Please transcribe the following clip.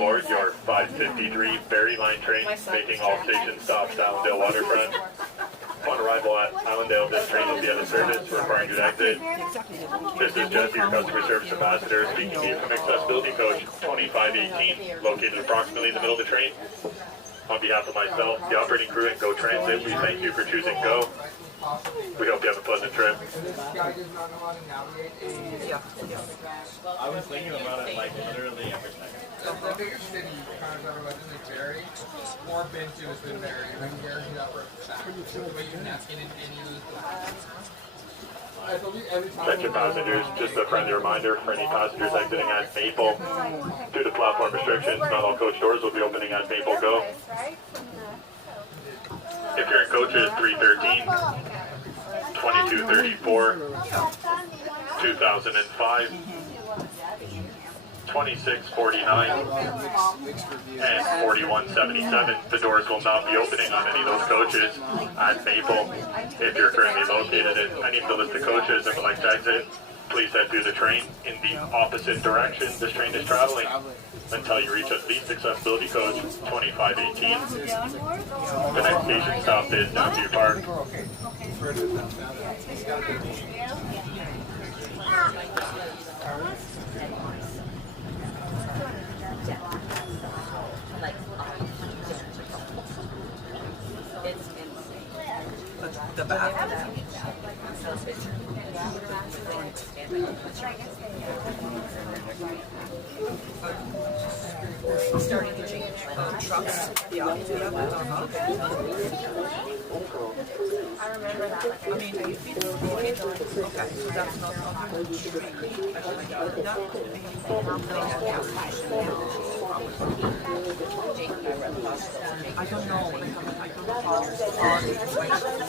aboard your 553 Berry Line train, making all station stops to Allendale Waterfront. Upon arrival at Allendale, this train will be out of service, requiring you to exit. This is Jesse, your customer service ambassador, speaking to you from Accessibility Coach 2518, located approximately in the middle of the train. On behalf of myself, the operating crew, and Go Transit, we thank you for choosing Go. We hope you have a pleasant trip. I was thinking about it like literally every second. The biggest city kind of ever lived in is Barrie, or been to has been Barrie. Like Barrie got right back. But you can ask any of Attention passengers, just a friendly reminder for any passengers exiting at Maple. Due to platform restrictions, not all coach doors will be opening at Maple Go. If you're in coaches 313, 2234, 2005, 2649, and 4177, the doors will not be opening on any of those coaches at Maple. If you're currently located in any of the listed coaches and would like to exit, please head through the train in the opposite direction this train is traveling until you reach at least accessibility code 2518. The next station stop is Downview Park. The back. Starting to change. Trucks. Yeah. I remember that. Like, I mean, okay, so that's not I don't know. I don't know.